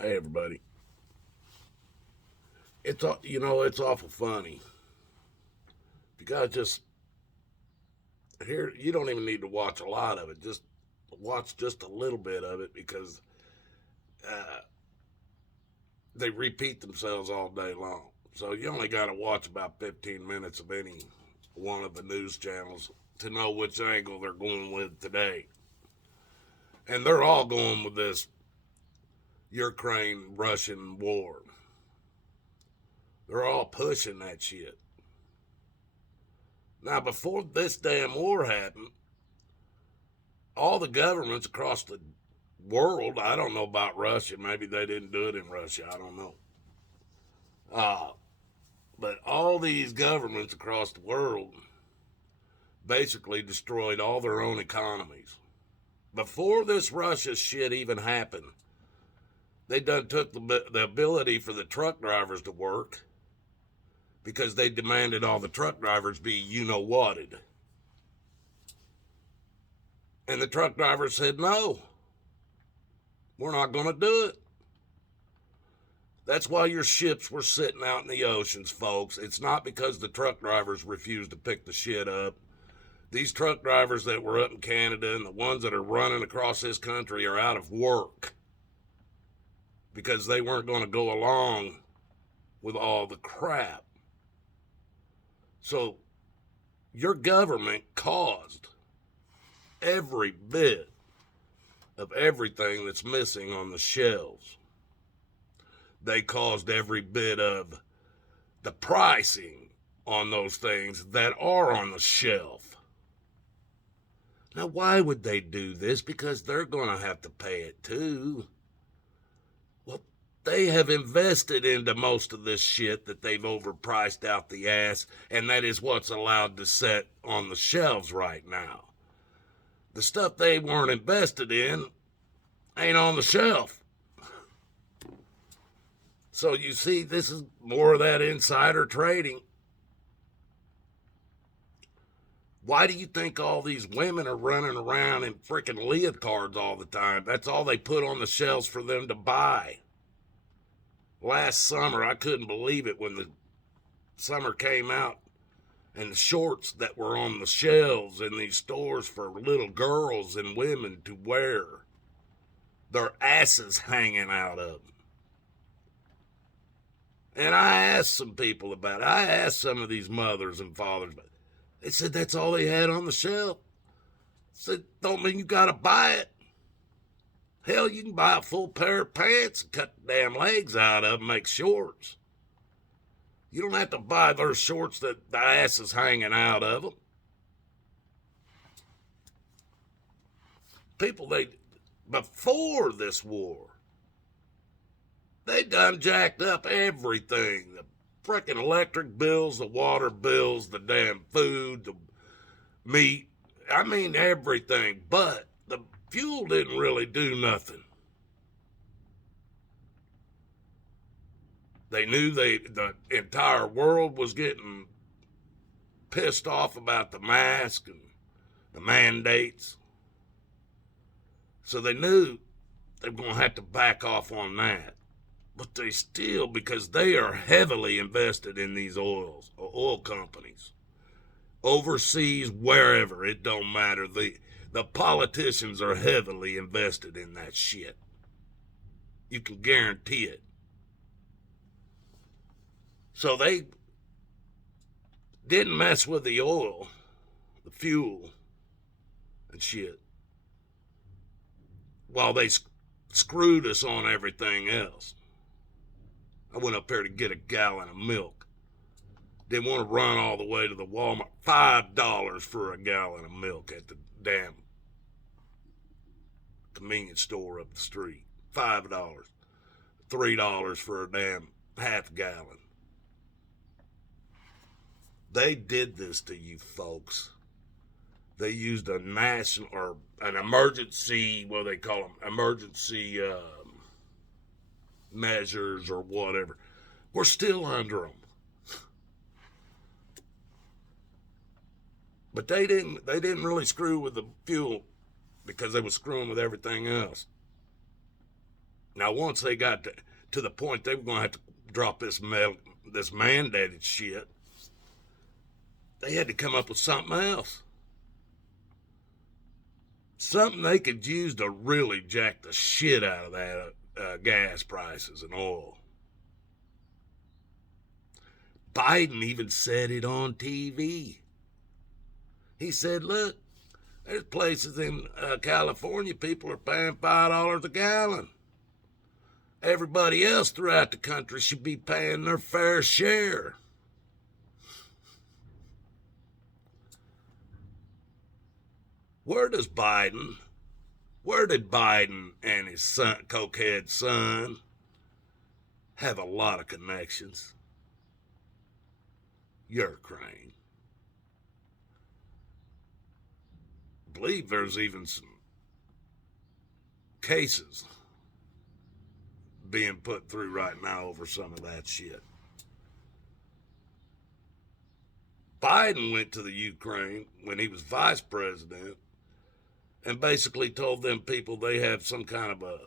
Hey everybody, it's awful funny. You gotta just hear. You don't even need to watch a lot of it. Just watch just a little bit of it because uh, they repeat themselves all day long. So you only got to watch about 15 minutes of any one of the news channels to know which angle they're going with today. And they're all going with this Ukraine Russian war. They're all pushing that shit. Now, before this damn war happened, all the governments across the world, I don't know about Russia, maybe they didn't do it in Russia, I don't know. Uh, but all these governments across the world basically destroyed all their own economies. Before this Russia shit even happened, they done took the ability for the truck drivers to work because they demanded all the truck drivers be you know whated. And the truck drivers said, no, we're not going to do it. That's why your ships were sitting out in the oceans, folks. It's not because the truck drivers refused to pick the shit up. These truck drivers that were up in Canada and the ones that are running across this country are out of work because they weren't going to go along with all the crap. So your government caused every bit of everything that's missing on the shelves. They caused every bit of the pricing on those things that are on the shelf. Now, why would they do this? Because they're going to have to pay it too. Well, they have invested into most of this shit that they've overpriced out the ass, and that is what's allowed to set on the shelves right now. The stuff they weren't invested in ain't on the shelf. So you see, this is more of that insider trading. Why do you think all these women are running around in freaking leotards all the time? That's all they put on the shelves for them to buy. Last summer, I couldn't believe it when the summer came out and the shorts that were on the shelves in these stores for little girls and women to wear, their asses hanging out of them. And I asked some people about it. I asked some of these mothers and fathers about it. They said that's all they had on the shelf. I said, don't mean you gotta buy it. Hell, you can buy a full pair of pants and cut the damn legs out of them and make shorts. You don't have to buy their shorts that the ass is hanging out of them. People, before this war, they done jacked up everything. The freaking electric bills, the water bills, the damn food, the meat. I mean everything. But the fuel didn't really do nothing. They knew the entire world was getting pissed off about the mask and the mandates. So they knew they were going to have to back off on that. But they still, because they are heavily invested in these oil companies, overseas, wherever, it don't matter. The politicians are heavily invested in that shit. You can guarantee it. So they didn't mess with the oil, the fuel, and shit, while they screwed us on everything else. I went up there to get a gallon of milk. Didn't want to run all the way to the Walmart. $5 for a gallon of milk at the damn convenience store up the street. $5. $3 for a damn half gallon. They did this to you folks. They used a national or an emergency, what do they call them? Emergency measures or whatever. We're still under them. But they didn't really screw with the fuel because they were screwing with everything else. Now, once they got to the point they were going to have to drop this mandated shit, they had to come up with something else. Something they could use to really jack the shit out of that gas prices and oil. Biden even said it on TV. He said, look, there's places in California people are paying $5 a gallon. Everybody else throughout the country should be paying their fair share. Where did Biden and his son, cokehead son, have a lot of connections? Ukraine. I believe there's even some cases being put through right now over some of that shit. Biden went to the Ukraine when he was vice president and basically told them people they have some kind of a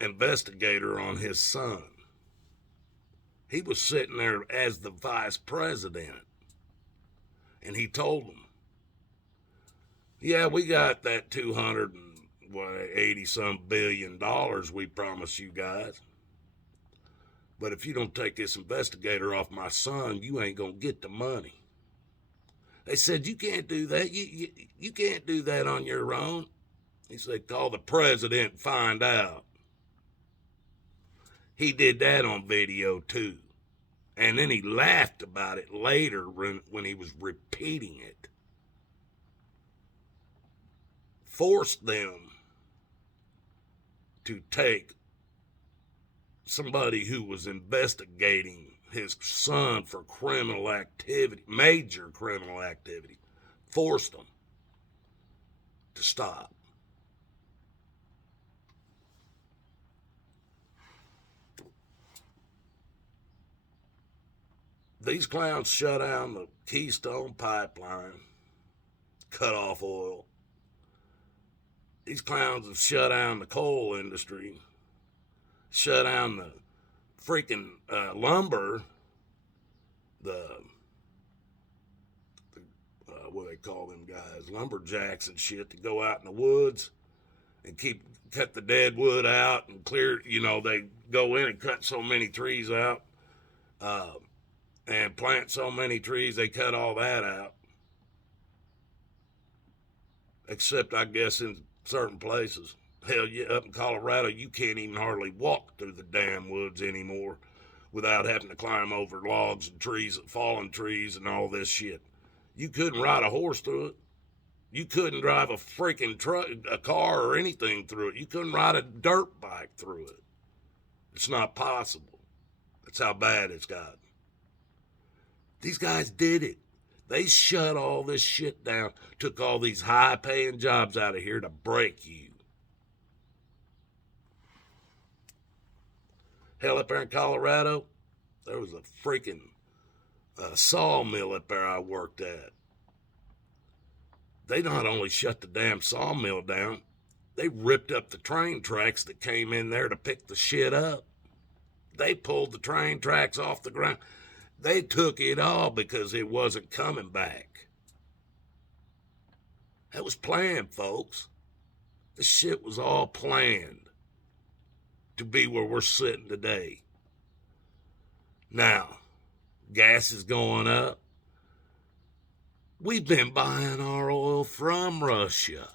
investigator on his son. He was sitting there as the vice president, and he told them, yeah, we got that $280-some billion we promised you guys. But if you don't take this investigator off my son, you ain't going to get the money. They said, you can't do that. You can't do that on your own. He said, call the president and find out. He did that on video too. And then he laughed about it later when he was repeating it. Forced them to take somebody who was investigating his son for criminal activity, major criminal activity, forced them to stop. These clowns shut down the Keystone Pipeline, cut off oil. These clowns have shut down the coal industry, shut down the freaking lumber, what do they call them guys, lumberjacks and shit, to go out in the woods and cut the dead wood out and clear, they go in and cut so many trees out and plant so many trees, they cut all that out. Except, I guess, in certain places. Hell, yeah, up in Colorado, you can't even hardly walk through the damn woods anymore without having to climb over logs and trees, fallen trees and all this shit. You couldn't ride a horse through it. You couldn't drive a freaking truck, a car or anything through it. You couldn't ride a dirt bike through it. It's not possible. That's how bad it's gotten. These guys did it. They shut all this shit down, took all these high-paying jobs out of here to break you. Hell, up there in Colorado, there was a freaking sawmill up there I worked at. They not only shut the damn sawmill down, they ripped up the train tracks that came in there to pick the shit up. They pulled the train tracks off the ground. They took it all because it wasn't coming back. That was planned, folks. This shit was all planned to be where we're sitting today. Now, gas is going up. We've been buying our oil from Russia.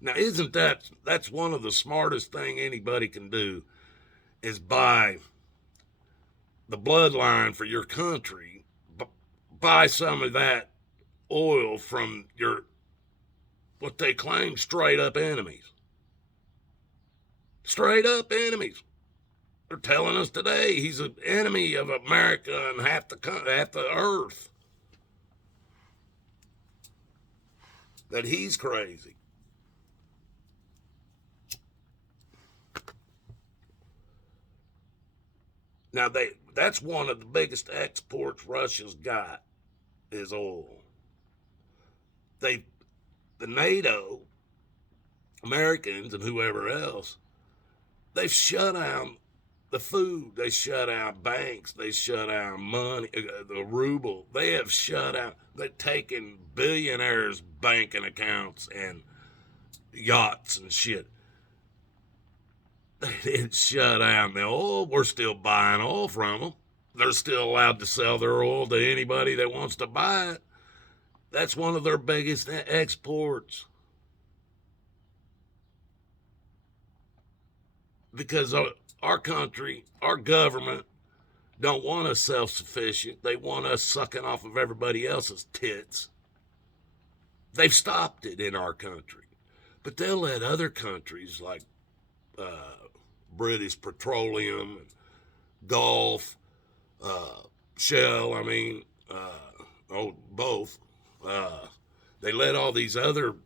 Now, that's one of the smartest thing anybody can do, is buy the bloodline for your country, buy some of that oil from your, what they claim, straight up enemies. Straight up enemies. They're telling us today he's an enemy of America and half the earth. That he's crazy. Now that's one of the biggest exports Russia's got is oil. The NATO, Americans and whoever else, They've shut down the food. They shut down banks. They shut down money, the ruble. They have shut down. They've taken billionaires' banking accounts and yachts and shit. They didn't shut down the oil. We're still buying oil from them. They're still allowed to sell their oil to anybody that wants to buy it. That's one of their biggest exports. Because our country, our government, don't want us self-sufficient. They want us sucking off of everybody else's tits. They've stopped it in our country. But they'll let other countries like British Petroleum and Gulf, Shell, both. They let all these other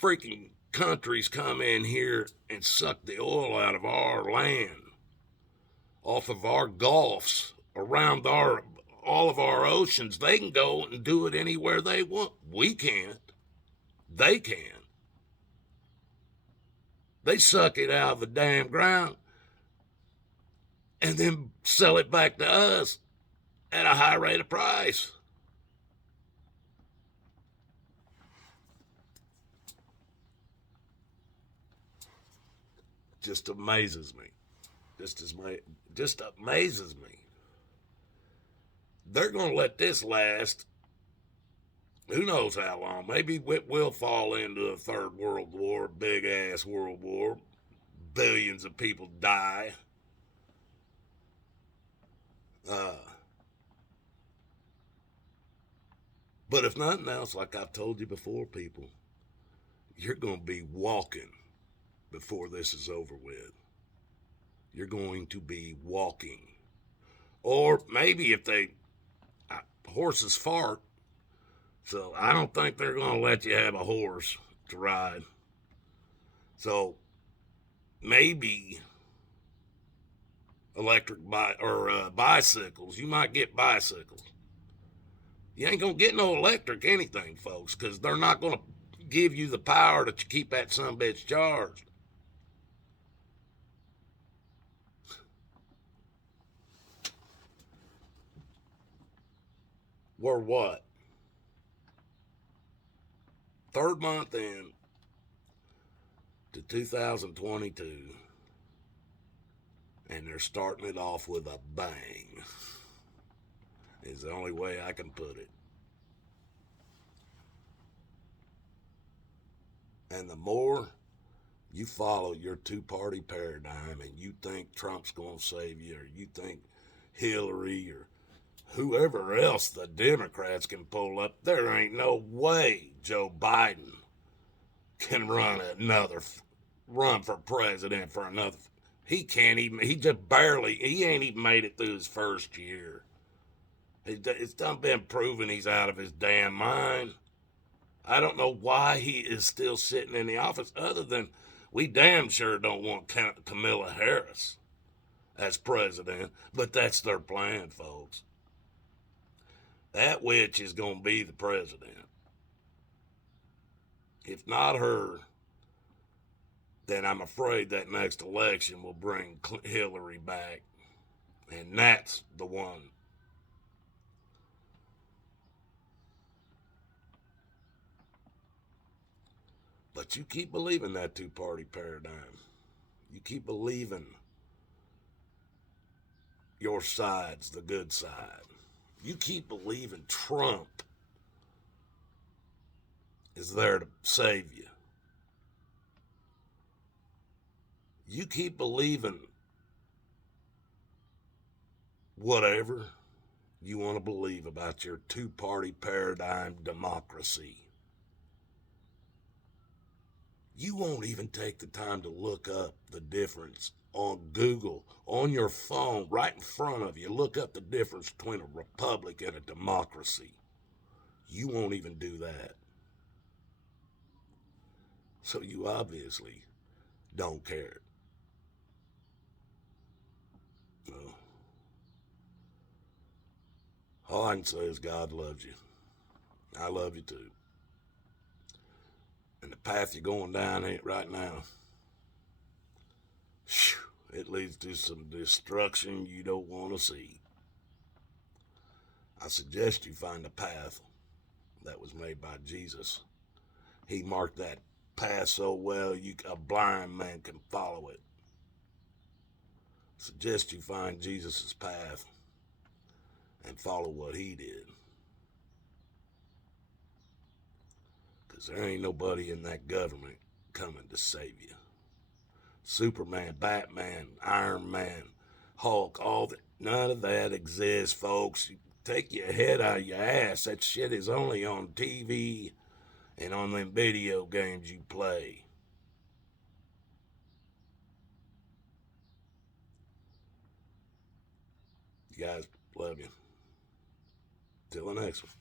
freaking countries come in here and suck the oil out of our land, off of our gulfs, around all of our oceans. They can go and do it anywhere they want. We can't. They can. They suck it out of the damn ground and then sell it back to us at a high rate of price. Just amazes me. Just amazes me. They're going to let this last who knows how long. Maybe it will fall into a third world war, big ass world war. Billions of people die. But if nothing else, like I've told you before, people, you're going to be walking before this is over with. You're going to be walking. Or maybe if horses fart, so I don't think they're going to let you have a horse to ride. So maybe electric bicycles. You might get bicycles. You ain't going to get no electric anything, folks, because they're not going to give you the power to keep that sumbitch charged. We're what? Third month in to 2022, and they're starting it off with a bang. Is the only way I can put it. And the more you follow your two-party paradigm and you think Trump's going to save you, or you think Hillary or whoever else the Democrats can pull up, there ain't no way Joe Biden can run for president for another. He can't even, he ain't even made it through his first year. It's done been proven he's out of his damn mind. I don't know why he is still sitting in the office, other than we damn sure don't want Kamala Harris as president, but that's their plan, folks. That witch is going to be the president. If not her, then I'm afraid that next election will bring Hillary back, and that's the one. But you keep believing that two-party paradigm. You keep believing your side's the good side. You keep believing Trump is there to save you. You keep believing whatever you want to believe about your two-party paradigm democracy. You won't even take the time to look up the difference on Google, on your phone, right in front of you. Look up the difference between a republic and a democracy. You won't even do that. So you obviously don't care. No. All I can say is God loves you. I love you too. And the path you're going down right now, that leads to some destruction you don't want to see. I suggest you find a path that was made by Jesus. He marked that path so well a blind man can follow it. Suggest you find Jesus' path and follow what he did. Because there ain't nobody in that government coming to save you. Superman, Batman, Iron Man, Hulk, none of that exists, folks. Take your head out of your ass. That shit is only on TV and on them video games you play. You guys, love you. Till the next one.